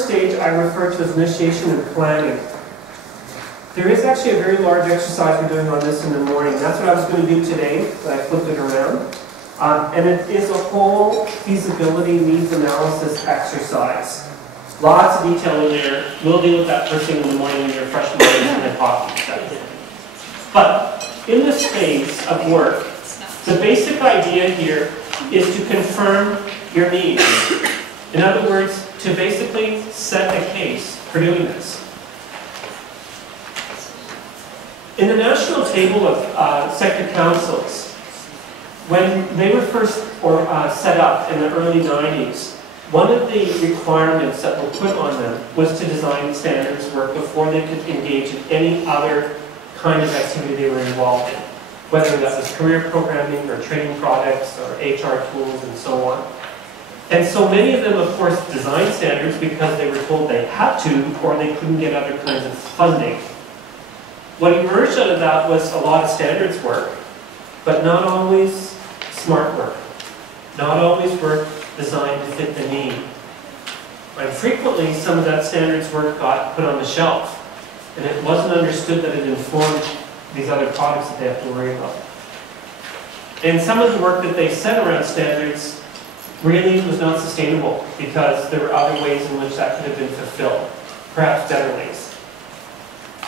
first stage I refer to as initiation and planning. There is actually a very large exercise we're doing on this in the morning. That's what I was going to do today, but I flipped it around. And it is a whole feasibility needs analysis exercise. Lots of detail in there. We'll deal with that first thing in the morning when you're fresh morning and coffee. But in this phase of work, the basic idea here is to confirm your needs. In other words, to basically set a case for doing this. In the national table of sector councils, when they were first set up in the early 90s, one of the requirements that were put on them was to design standards work before they could engage in any other kind of activity they were involved in, whether that was career programming or training products or HR tools and so on. And so many of them, of course, designed standards because they were told they had to or they couldn't get other kinds of funding. What emerged out of that was a lot of standards work, but not always smart work, not always work designed to fit the need. And frequently, some of that standards work got put on the shelf, and it wasn't understood that it informed these other products that they have to worry about. And some of the work that they set around standards really was not sustainable because there were other ways in which that could have been fulfilled, perhaps better ways.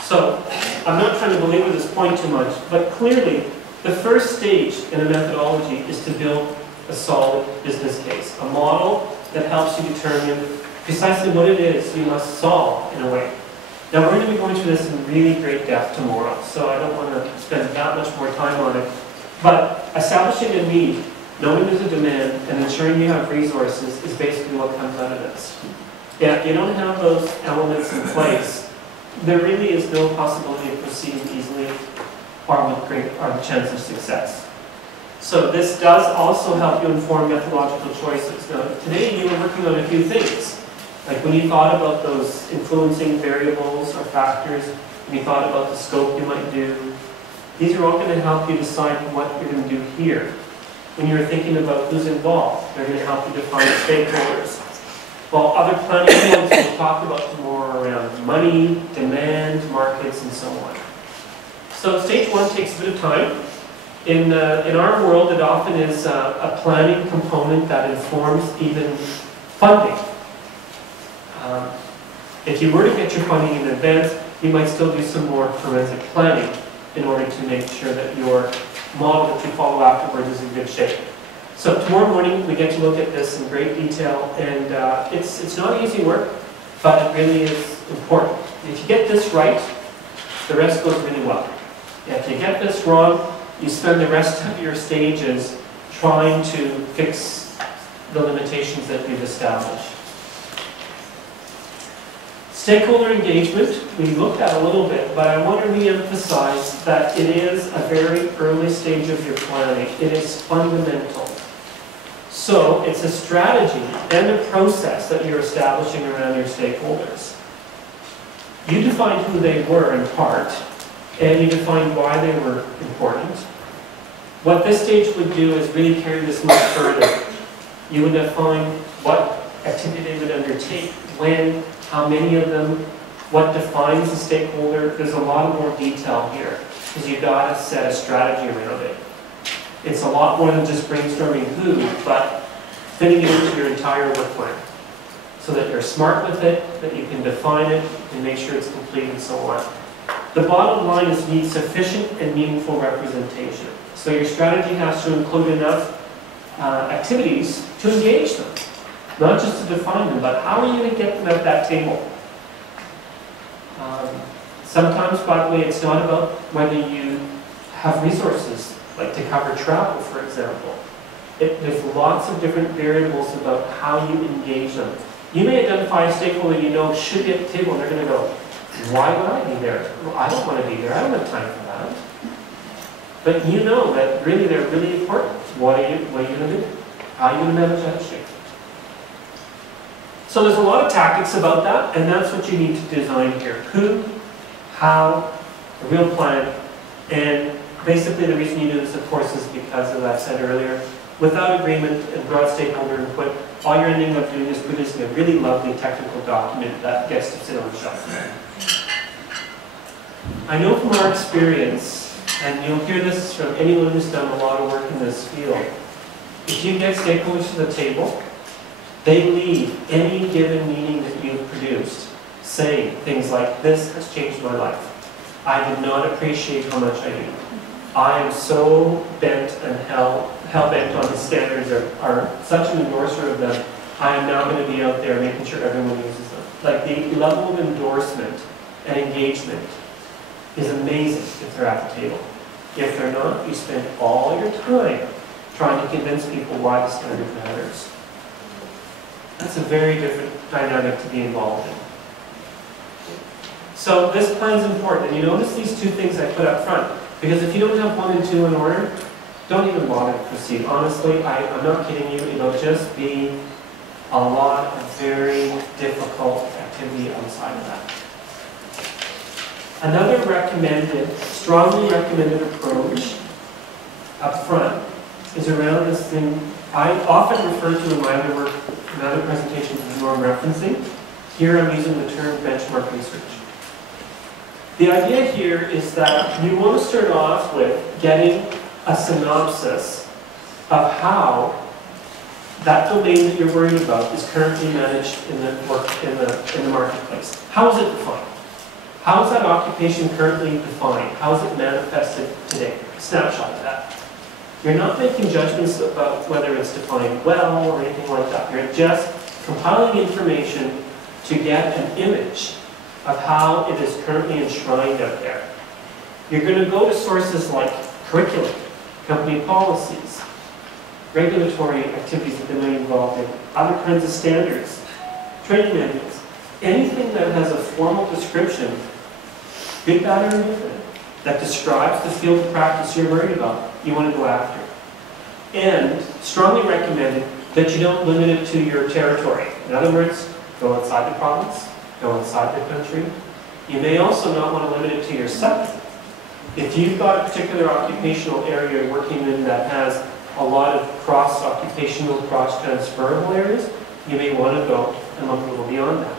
So, I'm not trying to belabor this point too much, but clearly, the first stage in a methodology is to build a solid business case, a model that helps you determine precisely what it is you must solve in a way. Now, we're going to be going through this in really great depth tomorrow, so I don't want to spend that much more time on it. But establishing a need, knowing there's a demand, and ensuring you have resources is basically what comes out of this. Yeah, if you don't have those elements in place, there really is no possibility of proceeding easily or with great chance of success. So this does also help you inform methodological choices. Now, today you were working on a few things. Like when you thought about those influencing variables or factors, when you thought about the scope you might do, these are all going to help you decide what you're going to do here. When you're thinking about who's involved, they're going to help you define stakeholders. While other planning points we'll talk about tomorrow around money, demand, markets, and so on. So stage one takes a bit of time. In our world, it often is a planning component that informs even funding. If you were to get your funding in advance, you might still do some more forensic planning in order to make sure that your model that you follow afterwards is in good shape. So tomorrow morning, we get to look at this in great detail, and it's not easy work, but it really is important. If you get this right, the rest goes really well. If you get this wrong, you spend the rest of your stages trying to fix the limitations that you've established. Stakeholder engagement, we looked at a little bit, but I want to re-emphasize that it is a very early stage of your planning. It is fundamental. So it's a strategy and a process that you're establishing around your stakeholders. You defined who they were in part, and you defined why they were important. What this stage would do is really carry this much further. You would define what activity they would undertake, when, how many of them, what defines a stakeholder. There's a lot more detail here, because you've got to set a strategy around it. It's a lot more than just brainstorming who, but fitting it into your entire work plan, so that you're smart with it, that you can define it, and make sure it's complete, and so on. The bottom line is you need sufficient and meaningful representation. So your strategy has to include enough activities to engage them. Not just to define them, but how are you going to get them at that table? Sometimes, by the way, it's not about whether you have resources, like to cover travel, for example. There's lots of different variables about how you engage them. You may identify a stakeholder you know should be at the table, and they're going to go, why would I be there? Well, I don't want to be there. I don't have time for that. But you know that really they're really important. What are you going to do? How are you going to manage that issue? So there's a lot of tactics about that, and that's what you need to design here. Who, how, a real plan, and basically the reason you do this, of course, is because, as I said earlier, Without agreement and broad stakeholder input, all you're ending up doing is producing a really lovely technical document that gets to sit on the shelf. I know from our experience, and you'll hear this from anyone who's done a lot of work in this field, if you get stakeholders to the table, they leave any given meeting that you've produced saying things like, this has changed my life. I did not appreciate how much I do. I am so bent and hell-bent on the standards, are such an endorser of them. I am now going to be out there making sure everyone uses them. Like, the level of endorsement and engagement is amazing if they're at the table. If they're not, you spend all your time trying to convince people why the standard matters. That's a very different dynamic to be involved in. So this plan is important, and you notice these two things I put up front, because if you don't have 1 and 2 in order, don't even bother to proceed. Honestly, I'm not kidding you, it'll just be a lot of very difficult activity outside of that. Another recommended, strongly recommended approach up front is around this thing I often refer to in my other work, in other presentations, as norm referencing. Here I'm using the term benchmark research. The idea here is that you want to start off with getting a synopsis of how that domain that you're worried about is currently managed in the marketplace. How is it defined? How is that occupation currently defined? How is it manifested today? A snapshot of that. You're not making judgments about whether it's defined well or anything like that. You're just compiling information to get an image of how it is currently enshrined out there. You're going to go to sources like curriculum, company policies, regulatory activities that they may be involved in, other kinds of standards, training manuals, anything that has a formal description, good, bad, or indifferent, that describes the field of practice you're worried about, you want to go after. And strongly recommended that you don't limit it to your territory. In other words, go outside the province, go outside the country. You may also not want to limit it to your sector. If you've got a particular occupational area you're working in that has a lot of cross-occupational, cross-transferable areas, you may want to go and look a little beyond that.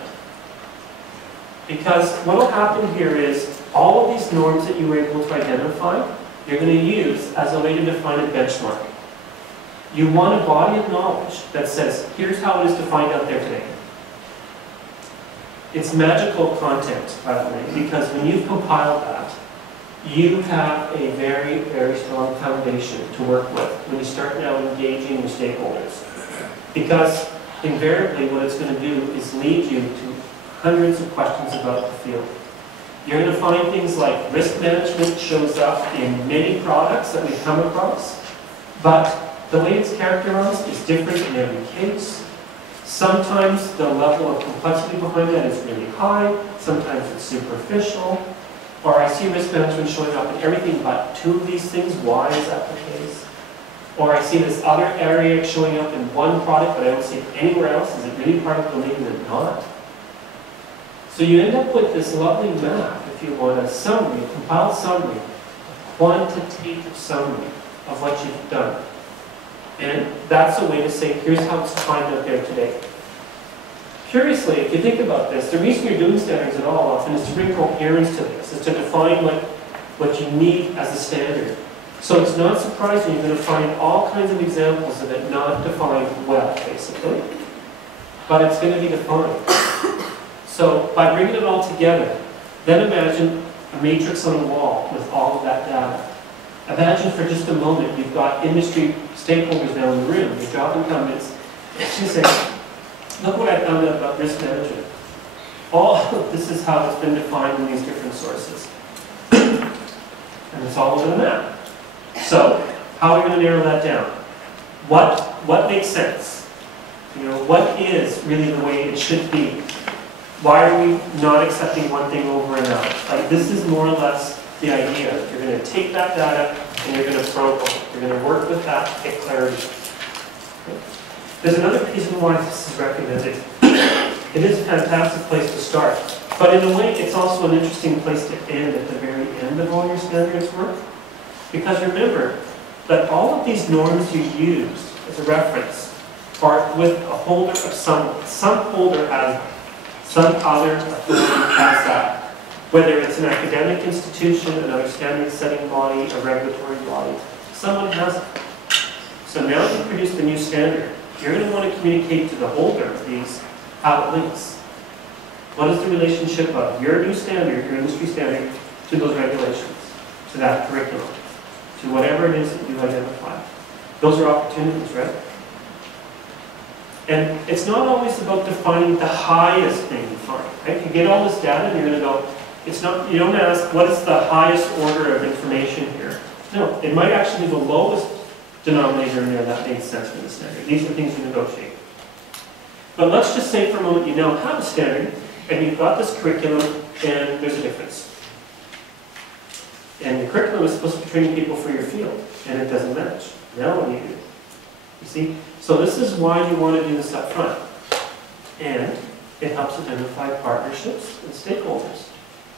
Because what will happen here is all of these norms that you were able to identify, you're going to use as a way to define a benchmark. You want a body of knowledge that says, here's how it is defined out there today. It's magical content, by the way, because when you've compiled that, you have a very, very strong foundation to work with when you start now engaging your stakeholders. Because invariably what it's going to do is lead you to hundreds of questions about the field. You're going to find things like risk management shows up in many products that we come across, but the way it's characterized is different in every case. Sometimes the level of complexity behind that is really high, sometimes it's superficial, or I see risk management showing up in everything but 2 of these things. Why is that the case? Or I see this other area showing up in one product but I don't see it anywhere else. Is it really part of the domain or not? So you end up with this lovely map, if you want, a summary, a compiled summary, a quantitative summary of what you've done. And that's a way to say, here's how it's defined out there today. Curiously, if you think about this, the reason you're doing standards at all often is to bring coherence to this, is to define what you need as a standard. So it's not surprising you're going to find all kinds of examples of it not defined well, basically. But it's going to be defined. So by bringing it all together, then imagine a matrix on a wall with all of that data. Imagine for just a moment you've got industry stakeholders now in the room, your job incumbents, and you say, look what I found out about risk management. All of this is how it's been defined in these different sources. And it's all over the map. So, how are we going to narrow that down? What makes sense? You know, what is really the way it should be? Why are we not accepting one thing over another? Like, this is more or less the idea. You're going to take that data and you're going to probe it. You're going to work with that to get clarity. There's another reason why this is recommended. It is a fantastic place to start. But in a way, it's also an interesting place to end at the very end of all your standards work. Because remember that all of these norms you used as a reference, or with a holder of someone. Some holder has, some other authority has that. Whether it's an academic institution, another standard setting body, a regulatory body, someone has it. So now you've produced a new standard. You're going to want to communicate to the holder of these how it links. What is the relationship of your new standard, your industry standard, to those regulations, to that curriculum, to whatever it is that you identify? Those are opportunities, right? And it's not always about defining the highest thing you find, right? You get all this data and you're going to go, it's not, you don't ask, what is the highest order of information here? No, it might actually be the lowest denominator in there that makes sense for the standard. These are things you negotiate. But let's just say for a moment you now have a standard, and you've got this curriculum, and there's a difference. And the curriculum is supposed to be training people for your field, and it doesn't match. Now what do you do? You see? So this is why you want to do this up front. And it helps identify partnerships and stakeholders.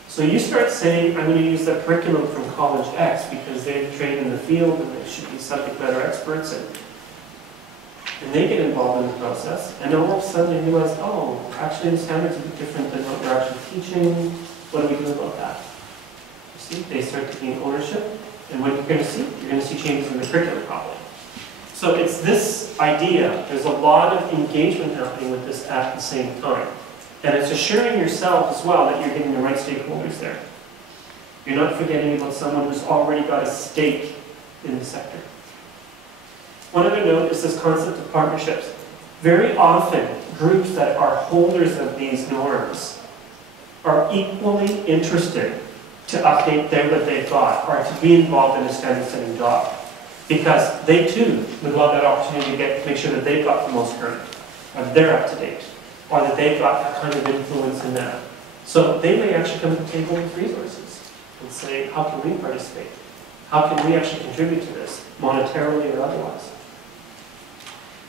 So you start saying, I'm going to use the curriculum from College X because they've trained in the field and they should be subject matter experts, and they get involved in the process, and all of a sudden they realize, oh, actually the standards are a bit different than what we're actually teaching. What do we do about that? You see, they start taking ownership, and what you're going to see changes in the curriculum probably. So it's this idea, there's a lot of engagement happening with this at the same time. And it's assuring yourself as well that you're getting the right stakeholders there. You're not forgetting about someone who's already got a stake in the sector. One other note is this concept of partnerships. Very often, groups that are holders of these norms are equally interested to update what they've got or to be involved in a standard setting job. Because they too would love that opportunity to make sure that they've got the most current, or they're up to date, or that they've got that kind of influence in that. So they may actually come to the table with resources and say, how can we participate? How can we actually contribute to this, monetarily or otherwise?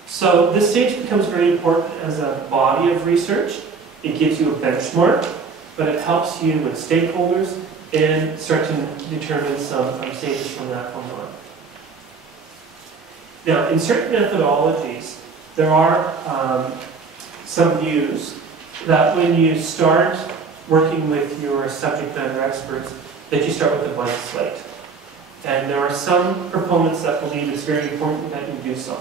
So this stage becomes very important as a body of research. It gives you a benchmark, but it helps you with stakeholders and start to determine some stages from that point on. Now, in certain methodologies, there are some views that when you start working with your subject matter experts, that you start with a blank slate. And there are some proponents that believe it's very important that you do so.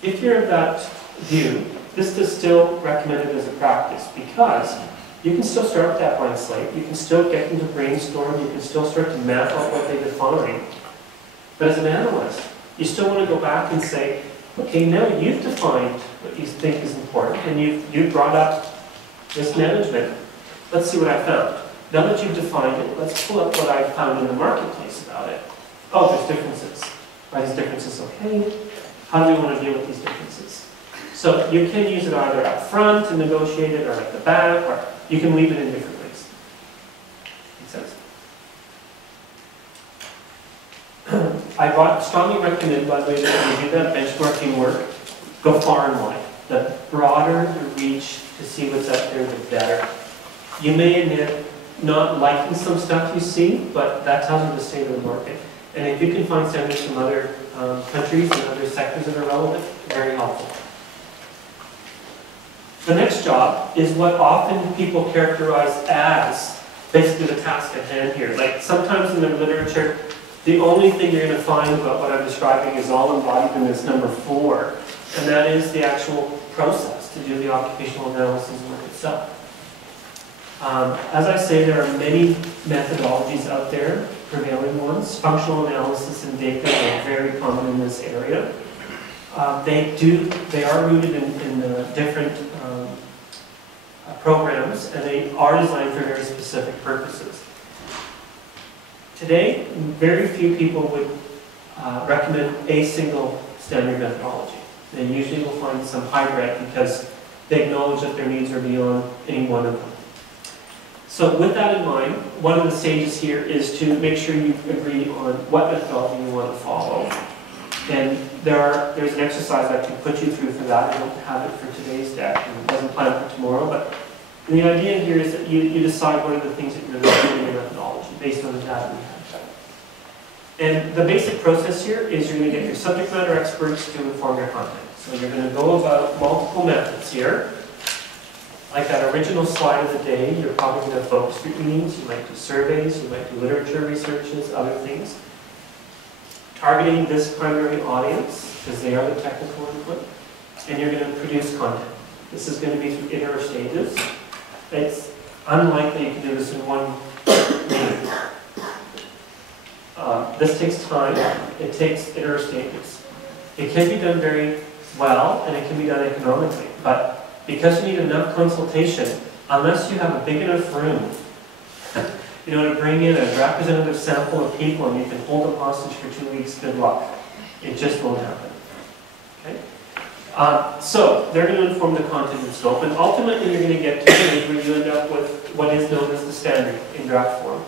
If you're of that view, this is still recommended as a practice because you can still start with that blank slate, you can still get them to brainstorm, you can still start to map out what they define. But as an analyst, you still want to go back and say, okay, now you've defined what you think is important, and you've brought up risk management. Let's see what I found. Now that you've defined it, let's pull up what I found in the marketplace about it. Oh, there's differences. Are these differences okay? How do we want to deal with these differences? So you can use it either up front and negotiate it, or at the back, or you can leave it in different ways. Make sense? I strongly recommend, by the way, that when you do that benchmarking work, go far and wide. The broader the reach to see what's out there, the better. You may admit not liking some stuff you see, but that tells you the state of the market. And if you can find standards from other countries and other sectors that are relevant, very helpful. The next job is what often people characterize as basically the task at hand here. Like sometimes in the literature, the only thing you're going to find about what I'm describing is all embodied in this number 4, and that is the actual process to do the occupational analysis work itself. As I say, there are many methodologies out there, prevailing ones. Functional analysis and data are very common in this area. They are rooted in different programs, and they are designed for very specific purposes. Today, very few people would recommend a single standard methodology. They usually will find some hybrid because they acknowledge that their needs are beyond any one of them. So with that in mind, one of the stages here is to make sure you agree on what methodology you want to follow. And there's an exercise I can put you through for that. I don't have it for today's deck, and it wasn't planned for tomorrow, but the idea here is that you decide what are the things that you're going to do in your methodology based on the data we have. And the basic process here is you're going to get your subject matter experts to inform your content. So you're going to go about multiple methods here. Like that original slide of the day, you're probably going to have focus group meetings, you might do surveys, you might do literature researches, other things. Targeting this primary audience, because they are the technical input, and you're going to produce content. This is going to be through iterative stages. It's unlikely you can do this in one meeting. This takes time, it takes iterative stages. It can be done very well, and it can be done economically, but because you need enough consultation, unless you have a big enough room, to bring in a representative sample of people and you can hold them hostage for 2 weeks, good luck. It just won't happen. Okay? So they're going to inform the content and scope, and ultimately you're going to get to the stage where you end up with what is known as the standard in draft form.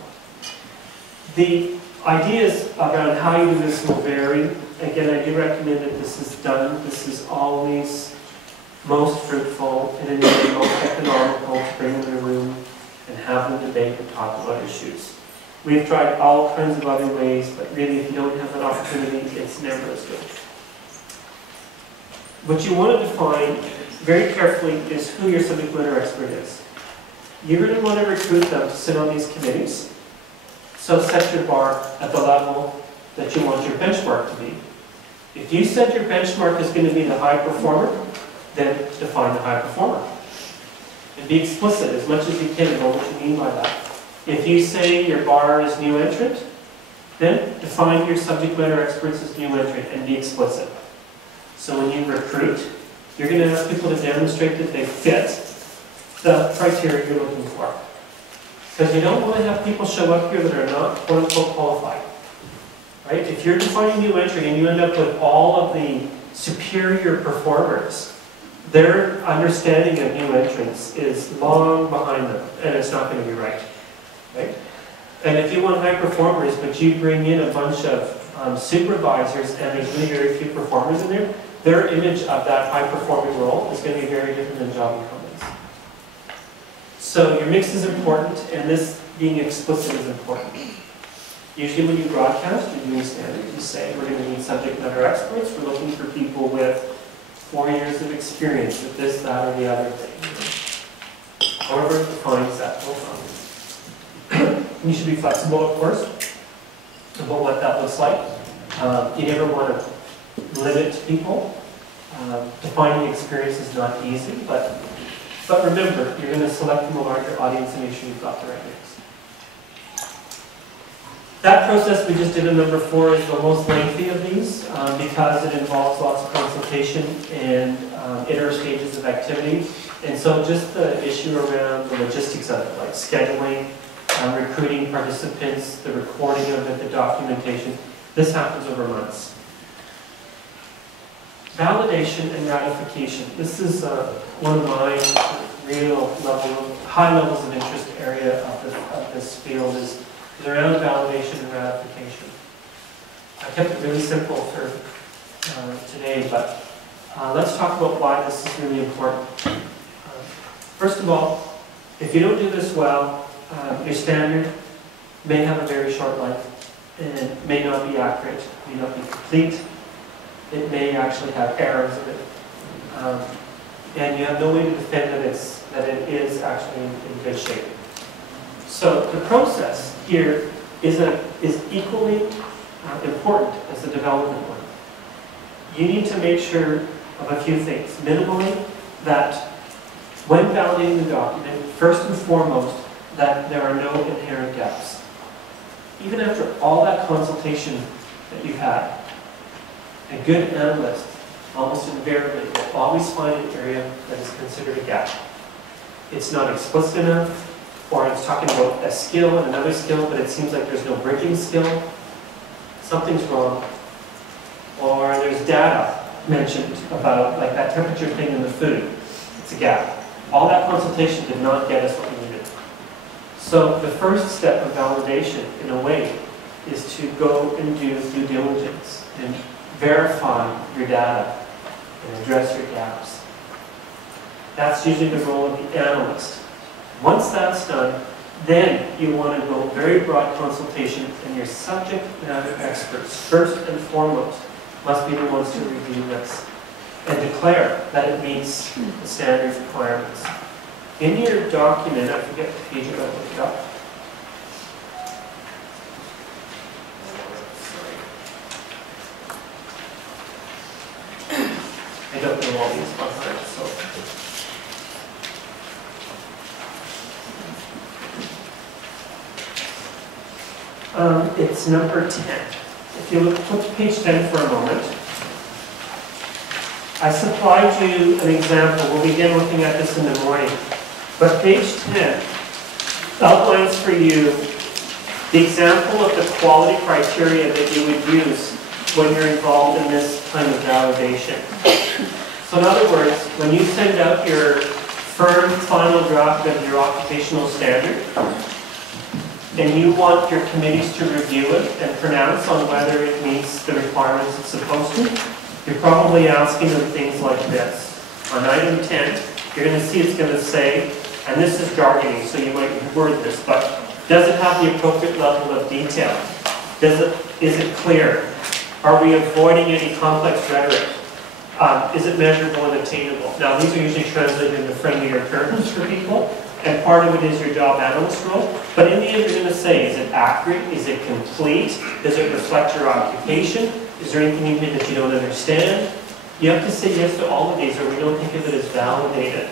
The ideas around how you do this will vary. Again, I do recommend that this is done. This is always most fruitful and indeed most economical to bring them in a room and have them debate and talk about issues. We've tried all kinds of other ways, but really if you don't have an opportunity, it's never as good. What you want to define very carefully is who your subject matter expert is. You're going to want to recruit them to sit on these committees. So set your bar at the level that you want your benchmark to be. If you said your benchmark is going to be the high performer, then define the high performer. And be explicit as much as you can about what you mean by that. If you say your bar is new entrant, then define your subject matter experts as new entrant and be explicit. So when you recruit, you're going to have people to demonstrate that they fit the criteria you're looking for. Because you don't want to have people show up here that are not quote-unquote qualified. Right? If you're defining new entrant and you end up with all of the superior performers, their understanding of new entrants is long behind them, and it's not going to be right. Right? And if you want high performers, but you bring in a bunch of supervisors and there's really very few performers in there, their image of that high-performing role is going to be very different than job incumbents. So your mix is important, and this being explicit is important. Usually when you broadcast, you're doing standard. You say, we're going to need subject matter experts. We're looking for people with 4 years of experience with this, that, or the other thing. However it defines that profile. You should be flexible, of course, about what that looks like. You never want to limit people. Defining experience is not easy, but remember, you're going to select from a larger audience and make sure you've got the right mix. That process we just did in number 4 is the most lengthy of these because it involves lots of consultation and iterative stages of activity. And so just the issue around the logistics of it, like scheduling, recruiting participants, the recording of it, the documentation, this happens over months. Validation and ratification. This is one of my high levels of interest area of this field is around validation and ratification. I kept it really simple for today, but let's talk about why this is really important. First of all, if you don't do this well, your standard may have a very short life and may not be accurate, may not be complete. It may actually have errors in it. And you have no way to defend that it is actually in good shape. So the process here is equally important as the development one. You need to make sure of a few things. Minimally, that when validating the document, first and foremost, that there are no inherent gaps. Even after all that consultation that you've had, a good analyst almost invariably will always find an area that is considered a gap. It's not explicit enough, or it's talking about a skill and another skill, but it seems like there's no bridging skill. Something's wrong. Or there's data mentioned about like that temperature thing in the food. It's a gap. All that consultation did not get us what we needed. So the first step of validation, in a way, is to go and do due diligence and verify your data and address your gaps. That's usually the role of the analyst. Once that's done, Then you want to go very broad consultation, and your subject matter experts, first and foremost, must be the ones to review this and declare that it meets the standards requirements. In your document, I forget the page about look it up. I don't know all these by heart, so. It's number 10. If you flip to page 10 for a moment, I supplied you an example. We'll begin looking at this in the morning. But page 10 outlines for you the example of the quality criteria that you would use when you're involved in this kind of validation. So in other words, when you send out your firm final draft of your occupational standard, and you want your committees to review it and pronounce on whether it meets the requirements it's supposed to, you're probably asking them things like this. On item 10, you're going to see it's going to say, and this is jargony, so you might word this, but does it have the appropriate level of detail? Is it clear? Are we avoiding any complex rhetoric? Is it measurable and attainable? Now, these are usually translated into friendlier terms for people, and part of it is your job analyst role. But in the end, you're going to say, is it accurate? Is it complete? Does it reflect your occupation? Is there anything in here that you don't understand? You have to say yes to all of these, or we don't think of it as validated.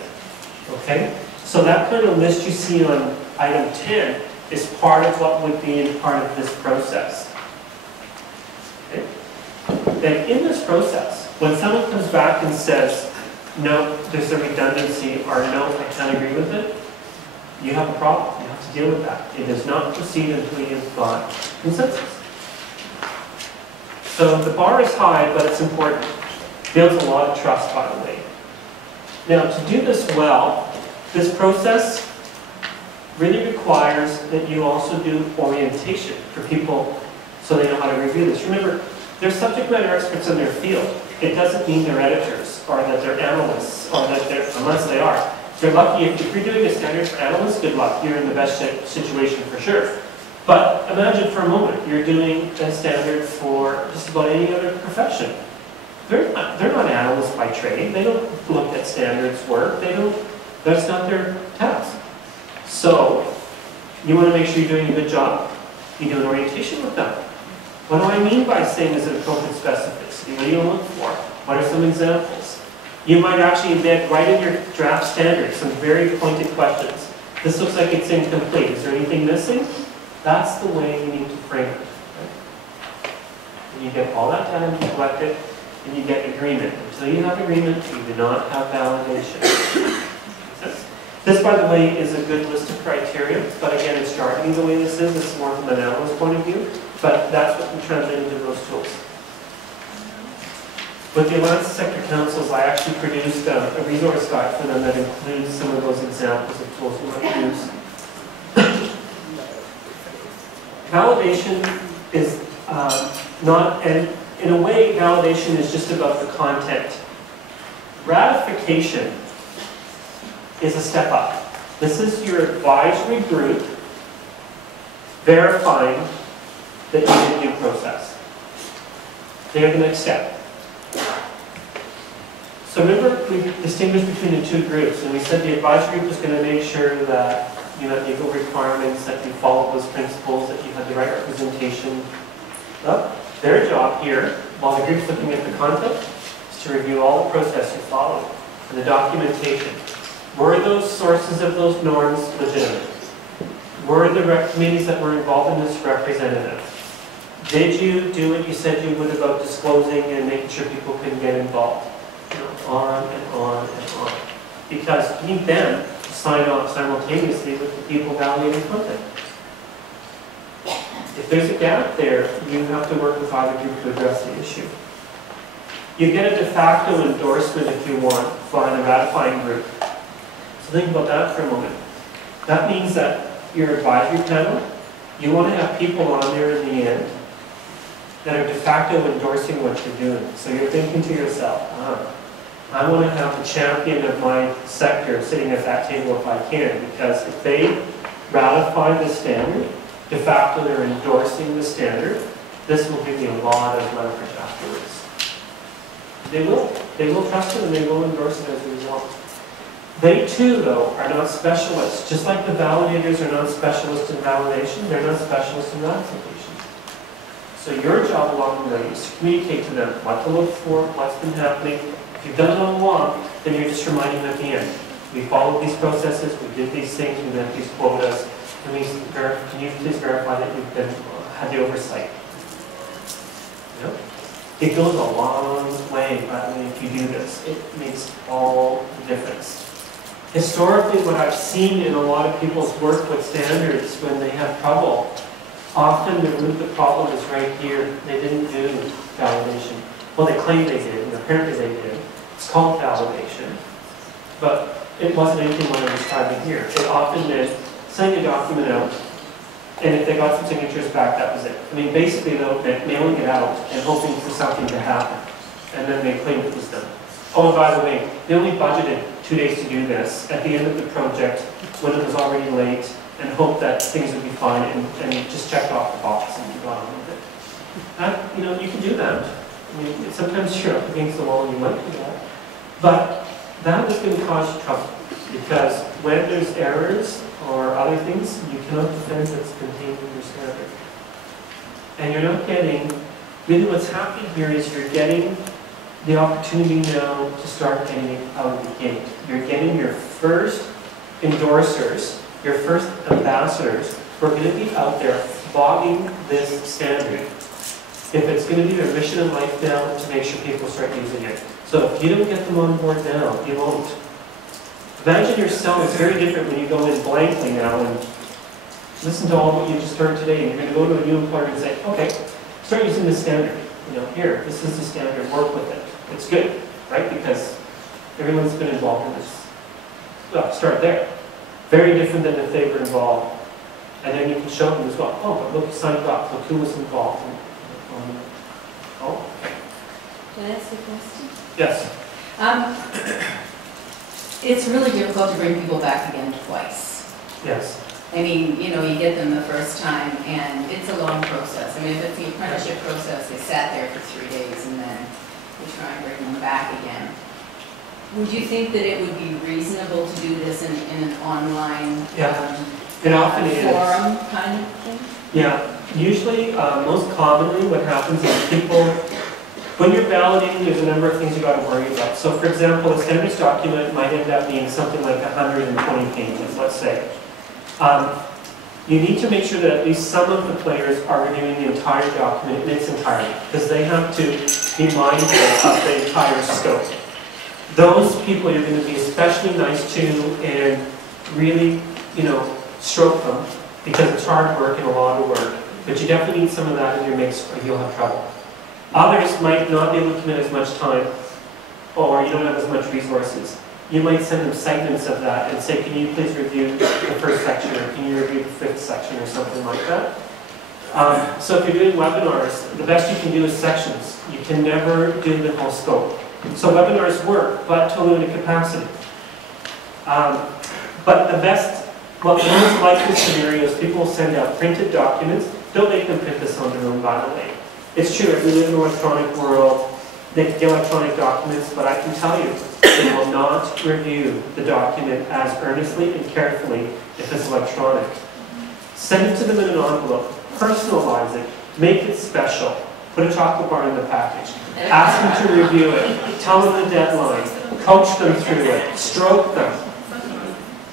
Okay? So that kind of list you see on item 10 is part of what would be in part of this process. Okay? Then in this process, when someone comes back and says, no, there's a redundancy, or no, I can't agree with it, you have a problem. You have to deal with that. It does not proceed until you've got consensus. So the bar is high, but it's important. Builds a lot of trust, by the way. Now, to do this well, this process really requires that you also do orientation for people so they know how to review this. Remember, they're subject matter experts in their field. It doesn't mean they're editors or that they're analysts or that they're, unless they are. You're lucky if you're doing a standard for analysts, good luck. You're in the best situation for sure. But imagine for a moment, you're doing a standard for just about any other profession. They're not analysts by trade. They don't look at standards work. That's not their task. So you want to make sure you're doing a good job. You do an orientation with them. What do I mean by saying is it appropriate specificity? What do you look for? What are some examples? You might actually embed right in your draft standard some very pointed questions. This looks like it's incomplete. Is there anything missing? That's the way you need to frame it. Right? And you get all that done and you collect it, and you get agreement. Until you have agreement, you do not have validation. This, by the way, is a good list of criteria, but again, it's jargony the way this is. This is more from an analyst point of view, but that's what we translate into those tools. With the Alliance Sector Councils, I actually produced a resource guide for them that includes some of those examples of tools we might use. Validation is not, and in a way, validation is just about the content. Ratification is a step up. This is your advisory group verifying that you did due process. They're the next step. So remember, we distinguished between the two groups, and we said the advisory group was going to make sure that you had legal requirements, that you followed those principles, that you had the right representation. Well, their job here, while the group's looking at the content, is to review all the process you followed and the documentation. Were those sources of those norms legitimate? Were the committees that were involved in this representative? Did you do what you said you would about disclosing and making sure people couldn't get involved? You know, on and on and on. Because you need them to sign off simultaneously with the people validating content. If there's a gap there, you have to work with either group to address the issue. You get a de facto endorsement if you want by the ratifying group. So think about that for a moment. That means that your advisory panel, you want to have people on there in the end that are de facto endorsing what you're doing. So you're thinking to yourself, I want to have the champion of my sector sitting at that table if I can, because if they ratify the standard, de facto they're endorsing the standard, this will give you a lot of leverage afterwards. They will trust it and they will endorse it as a result. They too, though, are not specialists. Just like the validators are not specialists in validation, they're not specialists in ratification. So your job along the way is to communicate to them what to look for, what's been happening. If you've done it all along, then you're just reminding them at the end. We followed these processes, we did these things, we met these quotas. Can you please verify that you've had the oversight? You know? It goes a long way, by the way, if you do this. It makes all the difference. Historically, what I've seen in a lot of people's work with standards when they have trouble, often the root of the problem is right here. They didn't do validation. Well, they claim they did, and apparently they did. It's called validation. But it wasn't anything like I'm describing here. It often meant sending a document out, and if they got some signatures back, that was it. I mean, basically, though, meant mailing it out and hoping for something to happen. And then they claimed it was done. Oh, and by the way, they only budgeted 2 days to do this at the end of the project when it was already late and hoped that things would be fine and just checked off the box and you got on with it. That, you know, you can do that. I mean, sometimes you're up against the wall and you might do that. But that is going to cause you trouble because when there's errors or other things, you cannot defend what's contained in your standard. And you're not getting, really what's happening here is you're getting the opportunity now to start getting it out of the gate. You're getting your first endorsers, your first ambassadors who are going to be out there flogging this standard. If it's going to be their mission in life now to make sure people start using it. So if you don't get them on board now, you won't. Imagine yourself, it's very different when you go in blankly now and listen to all what you just heard today and you're going to go to a new employer and say, okay, start using this standard. You know, here, this is the standard, work with it. It's good, right? Because everyone's been involved in this. Well, start there. Very different than if they were involved. And then you can show them as well, oh, but look who signed up, look who was involved. Oh, okay. Can I ask a question? Yes. It's really difficult to bring people back again twice. Yes. I mean, you know, you get them the first time, and it's a long process. I mean, if it's the apprenticeship process, they sat there for 3 days, and then you try and bring them back again. Would you think that it would be reasonable to do this in an online it often is. Forum kind of thing? Yeah. Usually, most commonly, what happens is people, when you're validating, there's a number of things you've got to worry about. So, for example, a standards document might end up being something like 120 pages, let's say. You need to make sure that at least some of the players are reviewing the entire document in its entirety, because they have to be mindful of the entire scope. Those people you're going to be especially nice to and really, you know, stroke them, because it's hard work and a lot of work. But you definitely need some of that in your mix or you'll have trouble. Others might not be able to commit as much time, or you don't have as much resources. You might send them segments of that and say, can you please review the first section, or can you review the fifth section, or something like that. So if you're doing webinars, the best you can do is sections. You can never do the whole scope. So webinars work, but to a limited capacity. But the best, well, the most likely scenario is people will send out printed documents. Don't make them print this on their own, by the way. It's true, if we live in an electronic world, they can get electronic documents, but I can tell you, they will not review the document as earnestly and carefully if it's electronic. Send it to them in an envelope, personalize it, make it special, put a chocolate bar in the package, ask them to review it, tell them the deadline, coach them through it, stroke them.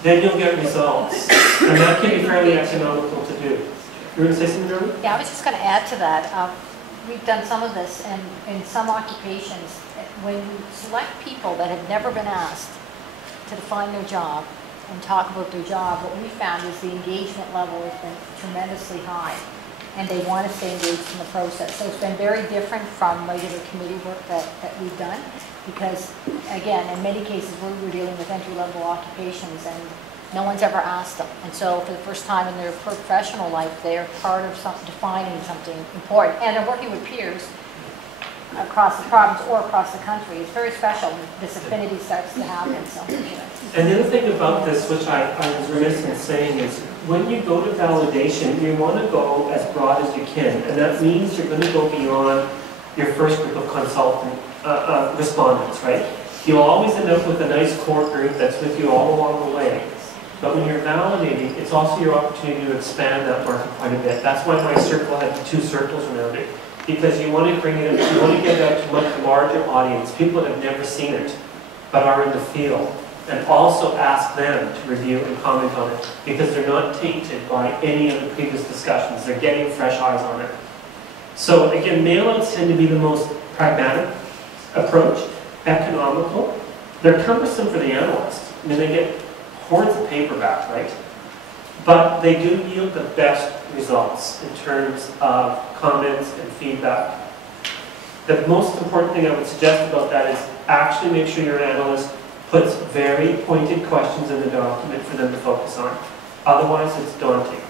Then you'll get results. And that can be fairly economical to do. You were going to say something, Jeremy? Yeah, I was just going to add to that. We've done some of this, and in some occupations, when you select people that have never been asked to define their job and talk about their job, what we found is the engagement level has been tremendously high, and they want to stay engaged in the process. So it's been very different from regular committee work that we've done, because, again, in many cases, we're dealing with entry-level occupations, and no one's ever asked them. And so for the first time in their professional life, they're part of defining something important. And they're working with peers across the province or across the country. It's very special. This affinity starts to happen, so. And the other thing about this, which I was remiss in saying, is when you go to validation, you want to go as broad as you can. And that means you're going to go beyond your first group of consultant respondents, right? You'll always end up with a nice core group that's with you all along the way. But when you're validating, it's also your opportunity to expand that market quite a bit. That's why my circle had 2 circles around it. Because you want to bring it, you want to get it out to a much larger audience, people that have never seen it, but are in the field. And also ask them to review and comment on it, because they're not tainted by any of the previous discussions. They're getting fresh eyes on it. So again, mailouts tend to be the most pragmatic approach, economical. They're cumbersome for the analyst. I mean, they get hordes of paper back, right? But they do yield the best results in terms of comments and feedback. The most important thing I would suggest about that is actually make sure your analyst puts very pointed questions in the document for them to focus on. Otherwise, it's daunting.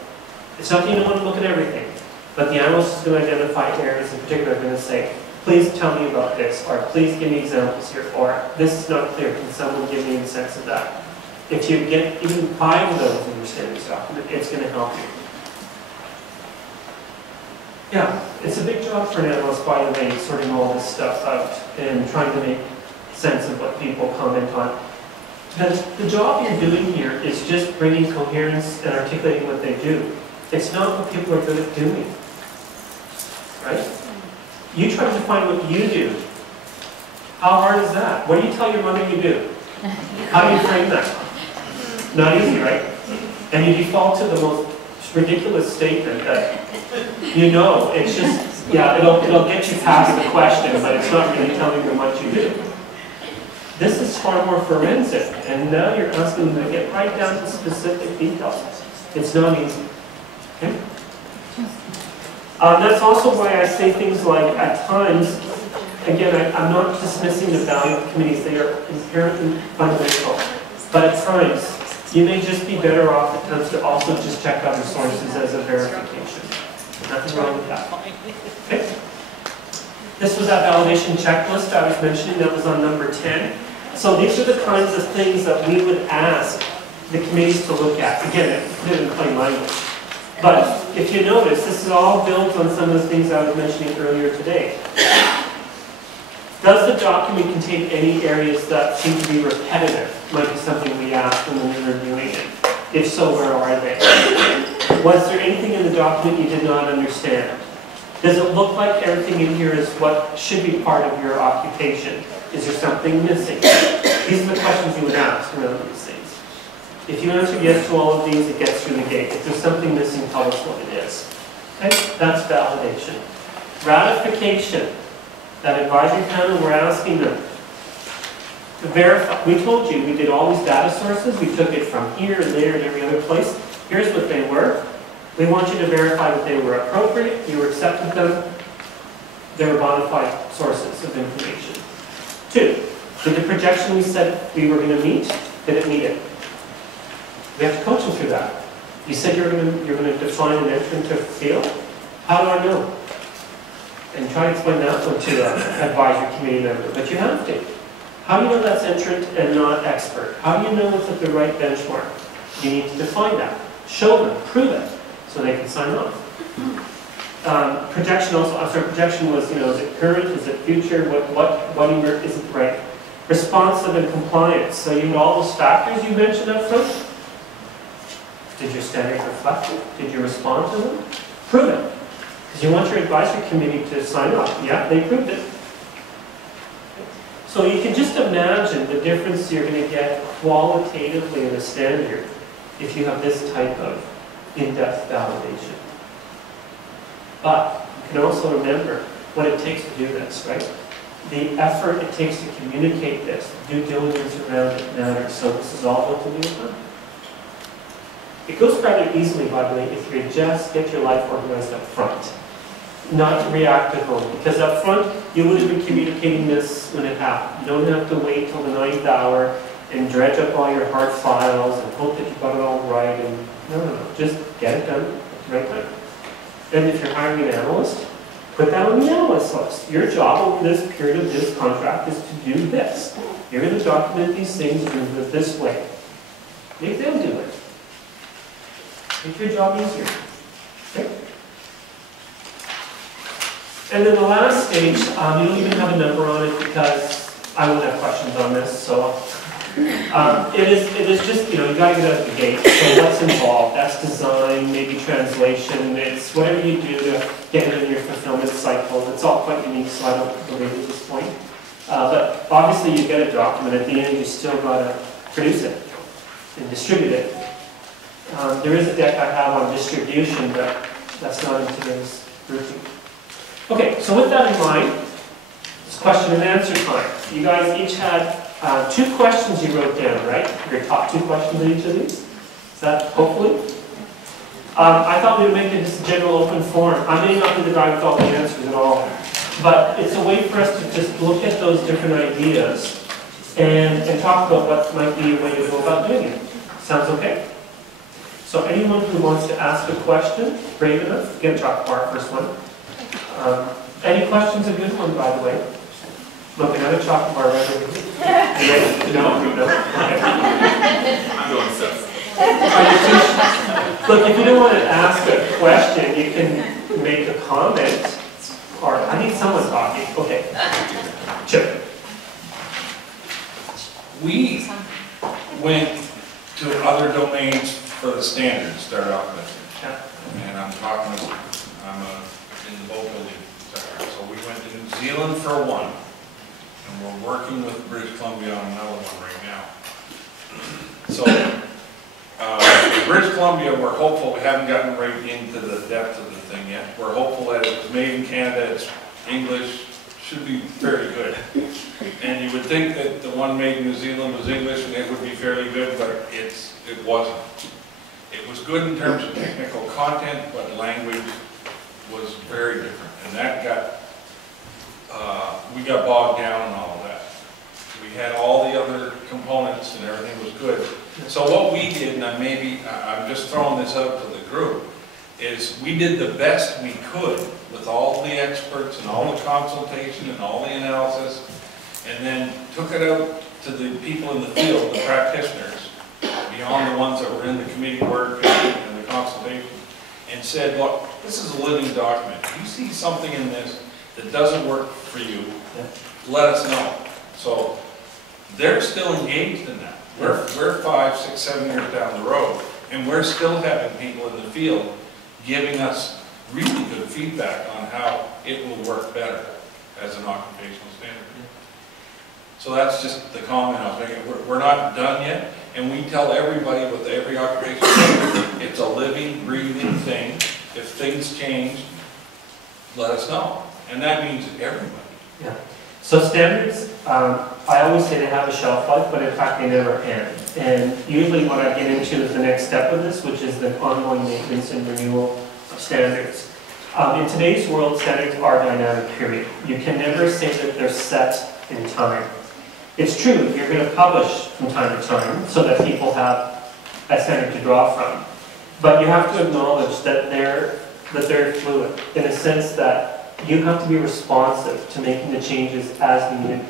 It's not that you don't want to look at everything, but the analyst is going to identify areas in particular. They're going to say, please tell me about this, or please give me examples here, or this is not clear, can someone give me a sense of that? If you get even 5 of those in your standards document, it's going to help you. Yeah, it's a big job for an analyst, by the way, sorting all this stuff out and trying to make sense of what people comment on. The job you're doing here is just bringing coherence and articulating what they do. It's not what people are good at doing, right? You try to find what you do. How hard is that? What do you tell your mother you do? How do you frame that? Not easy, right? And you default to the most ridiculous statement that, you know, it's just, yeah, it'll get you past the question, but it's not really telling them what you do. This is far more forensic, and now you're asking them to get right down to specific details. It's not easy. Okay? That's also why I say things like, at times, again, I'm not dismissing the value of committees. They are inherently fundamental. But at times, you may just be better off at times to also just check other sources as a verification. Nothing wrong with that. Okay? This was that validation checklist I was mentioning that was on number 10. So these are the kinds of things that we would ask the committees to look at. Again, put it in plain language. But if you notice, this is all built on some of the things I was mentioning earlier today. Does the document contain any areas that seem to be repetitive? Might be something we asked when we were reviewing it. If so, where are they? Was there anything in the document you did not understand? Does it look like everything in here is what should be part of your occupation? Is there something missing? These are the questions you would ask around these things. If you answer yes to all of these, it gets through the gate. If there's something missing, tell us what it is. Okay? That's validation. Ratification. That advisory panel, we're asking them to verify. We told you we did all these data sources. We took it from here and there and every other place. Here's what they were. We want you to verify that they were appropriate, you accepted them, they were bona fide sources of information. 2, did the projection we said we were going to meet, did it meet it? We have to coach them through that. You said you're going to define and enter into a field. How do I know? And try to explain that one to an advisory committee member, but you have to. How do you know that's entrant and not expert? How do you know it's at the right benchmark? You need to define that. Show them, prove it, so they can sign off. Projection also, I'm sorry, projection was, you know, is it current, is it future, what is it right? Responsive and compliance. So you know all those factors you mentioned up front. Did your standards reflect it? Did you respond to them? Prove it. Because you want your advisory committee to sign off. Yeah, they proved it. So you can just imagine the difference you're going to get qualitatively in a standard if you have this type of in-depth validation. But you can also remember what it takes to do this, right? The effort it takes to communicate this, due diligence around it matters. So this is all built into your plan. It goes rather easily, by the way, if you just get your life organized up front. Not react at home. Because up front, you would have been communicating this when it happened. You don't have to wait till the 9th hour and dredge up all your hard files and hope that you got it all right. And no. Just get it done at the right time. And if you're hiring an analyst, Put that on the analyst list. Your job over this period of this contract is to do this. You're going to document these things and do it this way. Make them do it. Make your job easier. Okay? And then the last stage, you don't even have a number on it because I won't have questions on this. So it is just, you gotta get out of the gate. So what's involved? That's design, maybe translation. It's whatever you do to get it in your fulfillment cycle. It's all quite unique, so I don't believe at this point. But obviously you get a document. At the end, you still gotta produce it and distribute it. There is a deck I have on distribution, but that's not in today's briefing. Okay, so with that in mind, it's question and answer time. You guys each had 2 questions you wrote down, right? Your top 2 questions in each of these? Is that hopefully? I thought we would make it just a general open forum. I may not be the guy with all the answers at all, but it's a way for us to just look at those different ideas and talk about what might be a way to go about doing it. Sounds okay? So anyone who wants to ask a question, brave enough, get a chocolate bar, first one. Any questions? A good one, by the way. Look, another chocolate bar right over here. No? Okay. I'm going so. Look, if you don't want to ask a question, you can make a comment. Or, I need someone talking. Okay. Chip. We went to other domains for the standards, start off with. Yeah. And I'm in the boat building sector. So we went to New Zealand for one. And we're working with British Columbia on another one right now. So, British Columbia, we're hopeful, we haven't gotten right into the depth of the thing yet. We're hopeful that it was made in Canada, it's English, should be fairly good. And you would think that the one made in New Zealand was English and it would be fairly good, but it wasn't. It was good in terms of technical content, but language was very different. And that we got bogged down in all of that. We had all the other components and everything was good. So what we did, and I'm just throwing this out to the group, is we did the best we could with all the experts and all the consultation and all the analysis, and then took it out to the people in the field, the practitioners, beyond the ones that were in the committee work and the consultation, and said, look, this is a living document. If you see something in this that doesn't work for you, let us know. So they're still engaged in that. We're 5, 6, 7 years down the road, and we're still having people in the field giving us really good feedback on how it will work better as an occupational standard. So that's just the comment I was making. We're not done yet, and we tell everybody with every occupational standard, it's a living, breathing thing. If things change, let us know. And that means everybody. Yeah. So standards, I always say they have a shelf life, but in fact they never end. And usually what I get into is the next step of this, which is the ongoing maintenance and renewal of standards. In today's world, standards are dynamic, period. You can never say that they're set in time. It's true, you're going to publish from time to time so that people have a standard to draw from. But you have to acknowledge that they're fluid, in a sense that you have to be responsive to making the changes as needed.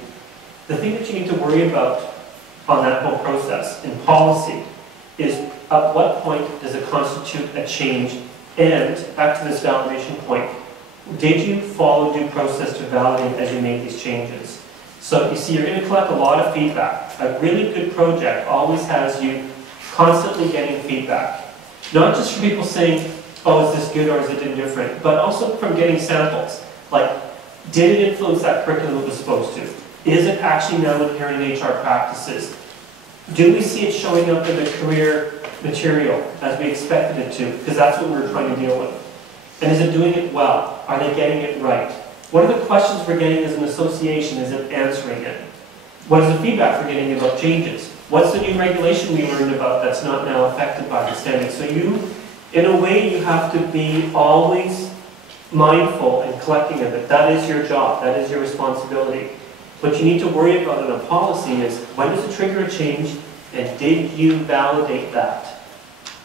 The thing that you need to worry about on that whole process in policy is at what point does it constitute a change, and back to this validation point, did you follow due process to validate as you made these changes? So you see, you're going to collect a lot of feedback. A really good project always has you constantly getting feedback. Not just from people saying, oh, is this good or is it indifferent, but also from getting samples. Like, did it influence that curriculum it was supposed to? Is it actually now inherent in HR practices? Do we see it showing up in the career material as we expected it to? Because that's what we're trying to deal with. And is it doing it well? Are they getting it right? What are the questions we're getting as an association? Is it answering it? What is the feedback we're getting about changes? What's the new regulation we learned about that's not now affected by the standing? So you, in a way, you have to be always mindful and collecting of it. That is your job. That is your responsibility. What you need to worry about in a policy is, when does it trigger a change, and did you validate that?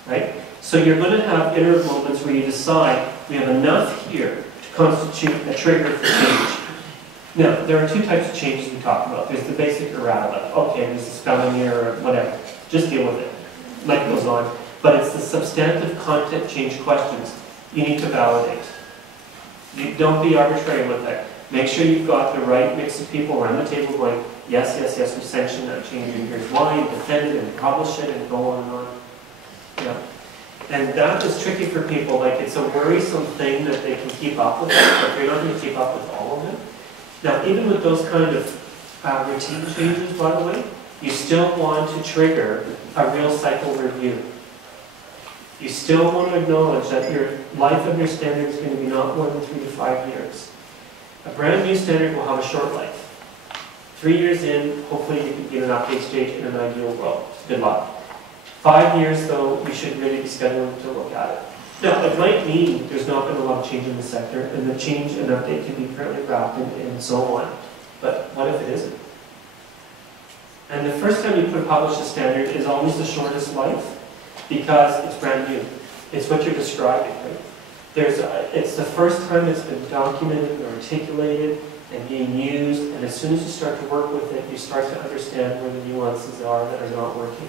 Right? So you're going to have iterative moments where you decide, we have enough here to constitute a trigger for change. Now, there are two types of changes we talk about. There's the basic errata, like, okay, there's a spelling error, whatever. Just deal with it. Life goes on. But it's the substantive content change questions you need to validate. You don't be arbitrary with it. Make sure you've got the right mix of people around the table going, yes, yes, yes, we sanction that change, and here's why, and defend it, and publish it, and go on and on. Yeah. And that is tricky for people. Like, it's a worrisome thing that they can keep up with it, but they're not going to keep up with all of it. Now, even with those kind of routine changes, by the way, you still want to trigger a real cycle review. You still want to acknowledge that your life of your standard is going to be not more than 3 to 5 years. A brand new standard will have a short life. 3 years in, hopefully you can get an update stage in an ideal world. Good luck. 5 years, though, you should really be scheduling to look at it. Now, it might mean there's not been a lot of change in the sector, and the change and update can be fairly rapid and so on. But what if it isn't? And the first time you publish a standard is always the shortest life because it's brand new. It's what you're describing, right? It's the first time it's been documented and articulated and being used, and as soon as you start to work with it, you start to understand where the nuances are that are not working.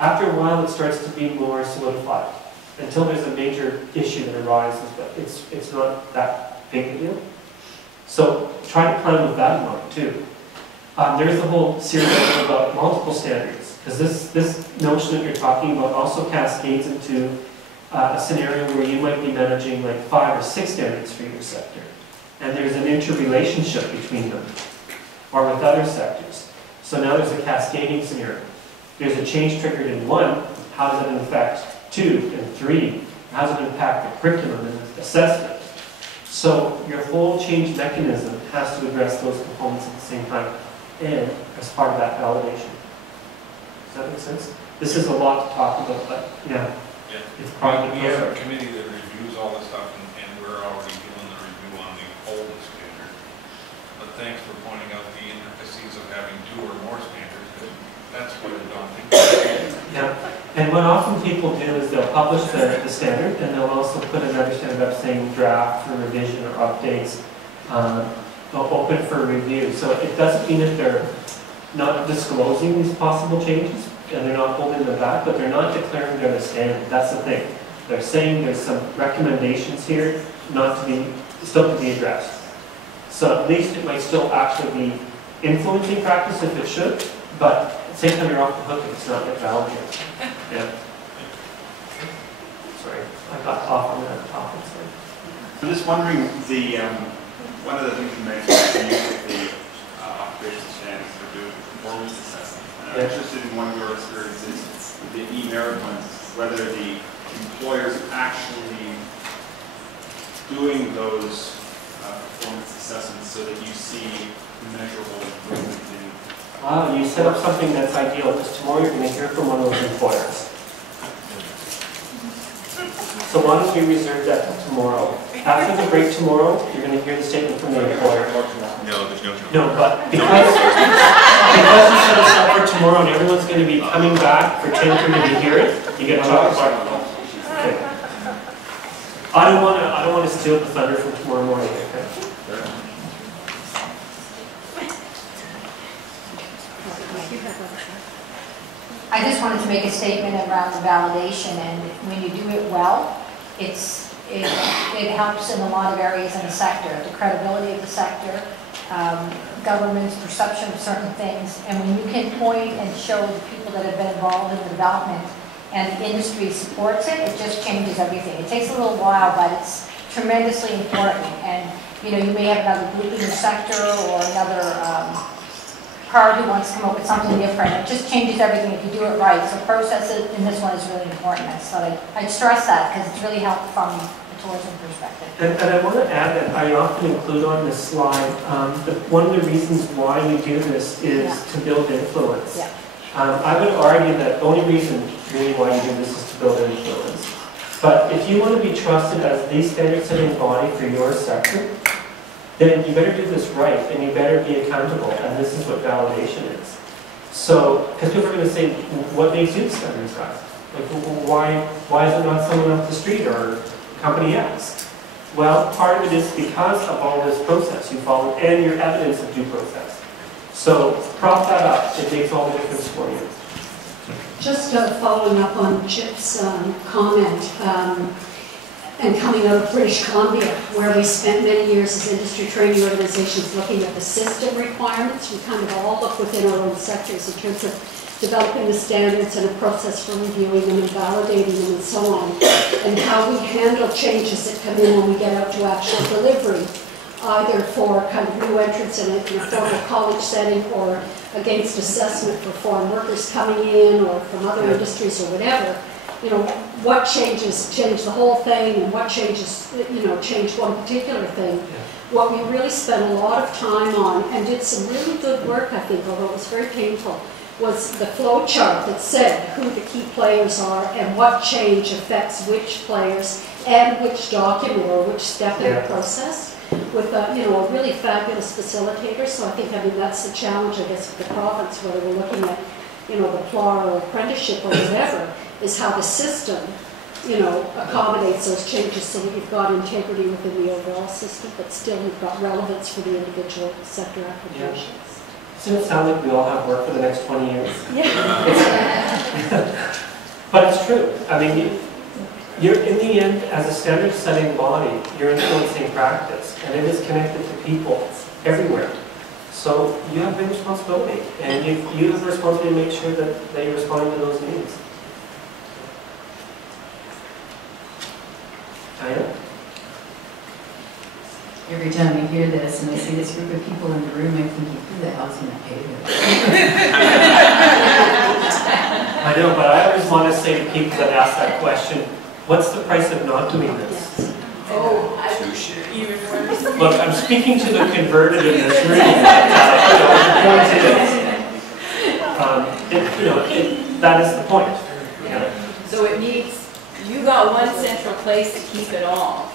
After a while, it starts to be more solidified until there's a major issue that arises, but it's not that big a deal. So try to plan with that in mind, too. There's the whole series about multiple standards, because this notion that you're talking about also cascades into a scenario where you might be managing like 5 or 6 standards for your sector. And there's an interrelationship between them, or with other sectors. So now there's a cascading scenario. There's a change triggered in 1, how does it affect 2 and 3? How does it impact the curriculum and assessment? So your whole change mechanism has to address those components at the same time, and as part of that validation. Does that make sense? This is a lot to talk about, but yeah. It's part of the We have a committee that reviews all this stuff, and we're already doing the review on the oldest standard. But thanks for pointing out the intricacies of having 2 or more standards, because that's what it's daunting. Yeah, and what often people do is they'll publish the standard, and they'll also put another standard up saying draft for revision or updates, open for review. So it doesn't mean that they're not disclosing these possible changes, and they're not holding them back, but they're not declaring they're the standard. That's the thing. They're saying there's some recommendations here still to be addressed. So at least it might still actually be influencing practice if it should, but at the same time you're off the hook if it's not yet validated. Yeah. Sorry, I got off on that topic. Sorry. I'm just wondering, one of the things you mentioned is the use of the occupational standards for doing performance assessment. I'm interested in one of your experiences with the e-merit ones, whether the employers actually doing those performance assessments so that you see measurable improvement in. You set up something that's ideal, because tomorrow you're going to hear from one of those employers. So why don't we reserve that till tomorrow? After the break tomorrow, you're going to hear the statement from the employer. No, there's no. No, but because you set us up for tomorrow and everyone's going to be coming back for 10:30 to hear it, you get a chocolate bar. Okay. I don't want to steal the thunder from tomorrow morning. Okay? I just wanted to make a statement around the validation, and when you do it well, it helps in a lot of areas in the sector, the credibility of the sector, government's perception of certain things, and when you can point and show the people that have been involved in the development and the industry supports it, it just changes everything. It takes a little while, but it's tremendously important, and you may have another group in your sector or another party who wants to come up with something different. It just changes everything if you do it right. So process it, and this one is really important. So I'd stress that because it's really helpful from a tourism perspective. And I want to add that I often include on this slide, one of the reasons why we do this is to build influence. Yeah. I would argue that the only reason really why you do this is to build influence. But if you want to be trusted as the standard-setting body for your sector, then you better do this right, and you better be accountable, and this is what validation is. So, because people are going to say, what makes you the standards guy? Like, why is it not someone off the street or company X? Well, part of it is because of all this process you follow and your evidence of due process. So prop that up, it makes all the difference for you. Just following up on Chip's comment, and coming out of British Columbia, where we spent many years as industry training organizations looking at the system requirements. We kind of all look within our own sectors in terms of developing the standards and a process for reviewing them and validating them and so on, and how we handle changes that come in when we get out to actual delivery, either for kind of new entrants in a formal college setting or against assessment for foreign workers coming in or from other industries or whatever. You know, what changes change the whole thing and what changes, you know, change one particular thing. What we really spent a lot of time on and did some really good work, I think, although it was very painful, was the flow chart that said who the key players are and what change affects which players and which document or which step in the process, with a, you know, a really fabulous facilitator. So I think, I mean, that's the challenge, I guess, of the province, whether we're looking at, you know, the PLAR or apprenticeship or whatever, is how the system, you know, accommodates those changes so that you've got integrity within the overall system, but still you've got relevance for the individual sector applications. Doesn't it sound like we all have work for the next 20 years? Yeah. But it's true. I mean, you're in the end, as a standard-setting body, you're influencing practice, and it is connected to people everywhere. So you have big responsibility, and you have a responsibility to make sure that you're responding to those needs. Diana? Every time I hear this and I see this group of people in the room, I'm thinking, who the hell's going to pay this? I know, but I always want to say to people that ask that question, what's the price of not doing this? Oh, Even worse. Look, I'm speaking to the converted in this room. That is the point. Yeah. So it needs, you got one central place to keep it all,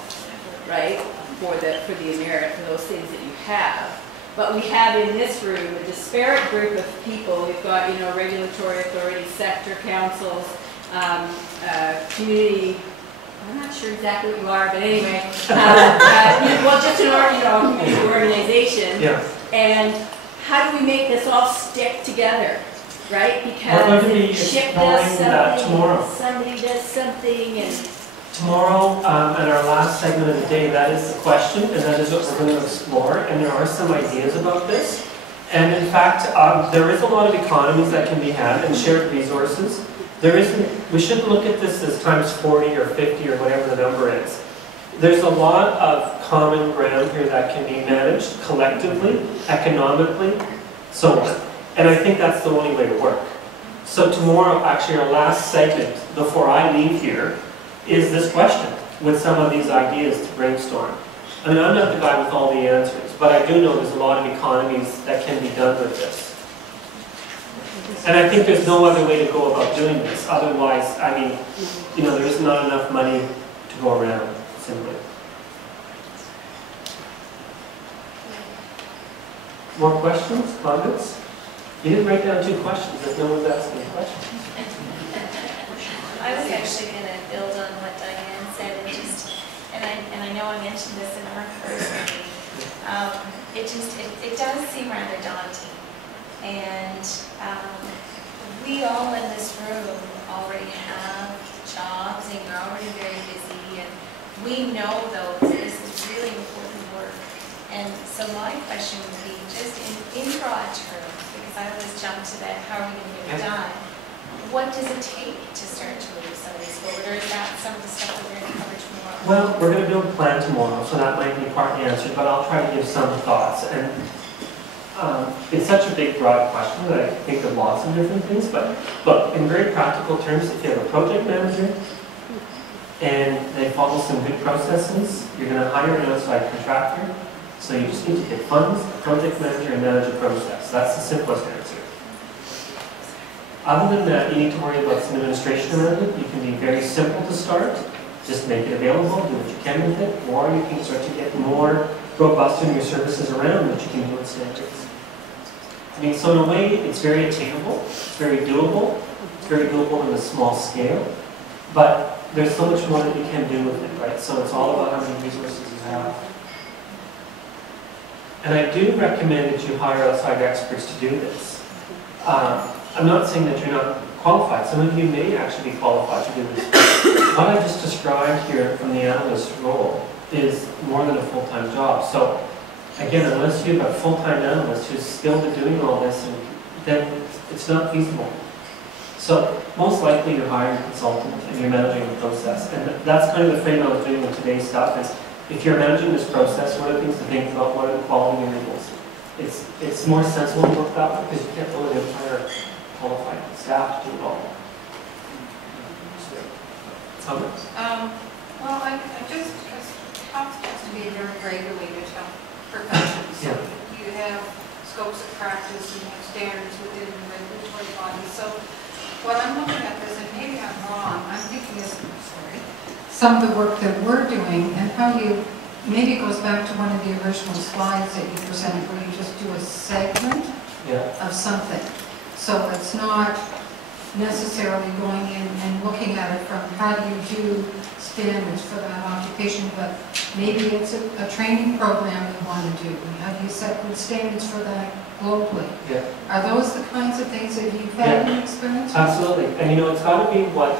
right? For the merit, for those things that you have. But we have in this room a disparate group of people. We've got, you know, regulatory authorities, sector councils, community. I'm not sure exactly what you are, but anyway, well, just an community organization. Yeah. And how do we make this all stick together, right? We're going to be Because ship exploring does that something, tomorrow. somebody does something, and Tomorrow, at our last segment of the day, that is the question, and that is what we're going to explore. And there are some ideas about this. And in fact, there is a lot of economies that can be had and shared resources. We shouldn't look at this as times 40 or 50 or whatever the number is. There's a lot of common ground here that can be managed collectively, economically, so on. And I think that's the only way to work. So tomorrow, actually our last segment before I leave here, is this question with some of these ideas to brainstorm. I mean, I'm not the guy with all the answers, but I do know there's a lot of economies that can be done with this. And I think there's no other way to go about doing this. Otherwise, I mean, you know, there's not enough money to go around, simply. More questions, comments? You didn't write down 2 questions if no one's asking a question. I was actually going to build on what Diane said and I know I mentioned this in our first meeting. It does seem rather daunting, and we all in this room already have jobs and you're already very busy, and we know though this is really important work. And so my question would be just in broad terms, because I always jump to that, how are we going to get it done? What does it take to start to move some of these forward, or is that some of the stuff that we're going to cover tomorrow? Well, we're going to build a plan tomorrow, so that might be partly answered, but I'll try to give some thoughts. And it's such a big, broad question that I think of lots of different things, but look, in very practical terms, if you have a project manager and they follow some good processes, you're going to hire an outside contractor, so you just need to get funds, a project manager, and manage a process. That's the simplest answer. Other than that, you need to worry about some administration around it. You can be very simple to start. Just make it available, do what you can with it, or you can start to get more robust in your services around what you can do with standards. I mean, so in a way, it's very attainable, it's very doable on a small scale, but there's so much more that you can do with it, right? So it's all about how many resources you have. And I do recommend that you hire outside experts to do this. I'm not saying that you're not qualified. Some of you may actually be qualified to do this. What I just described here from the analyst role is more than a full-time job. So again, unless you have a full-time analyst who's skilled at doing all this, then it's not feasible. So most likely you're hiring a consultant and you're managing the process. And that's kind of the frame I was doing with today's stuff is, if you're managing this process, what are the things to think about? What are the quality variables? It's more sensible to work that way because you can't build an entire qualified staff to do it all. Comments? Well, I just, because health tends to be a very regulated profession. So you have scopes of practice and you have standards within the regulatory body. So what I'm looking at this, and maybe I'm wrong, I'm thinking is, some of the work that we're doing and how you, maybe it goes back to one of the original slides that you presented where you just do a segment of something. So it's not necessarily going in and looking at it from how do you do standards for that occupation, but maybe it's a training program you want to do. How do you set good standards for that globally? Yeah. Are those the kinds of things that you've had in experience? Absolutely. And you know, it's got to be what,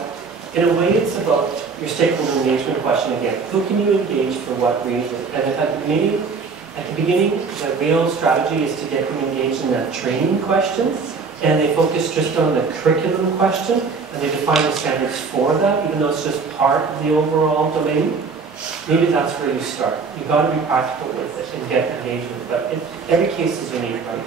in a way it's about your stakeholder engagement question again. Who can you engage for what reason? And at the beginning, the real strategy is to get them engaged in that training question, and they focus just on the curriculum question, and they define the standards for that, even though it's just part of the overall domain. Maybe that's where you start. You've got to be practical with it and get engagement, but every case is unique, right?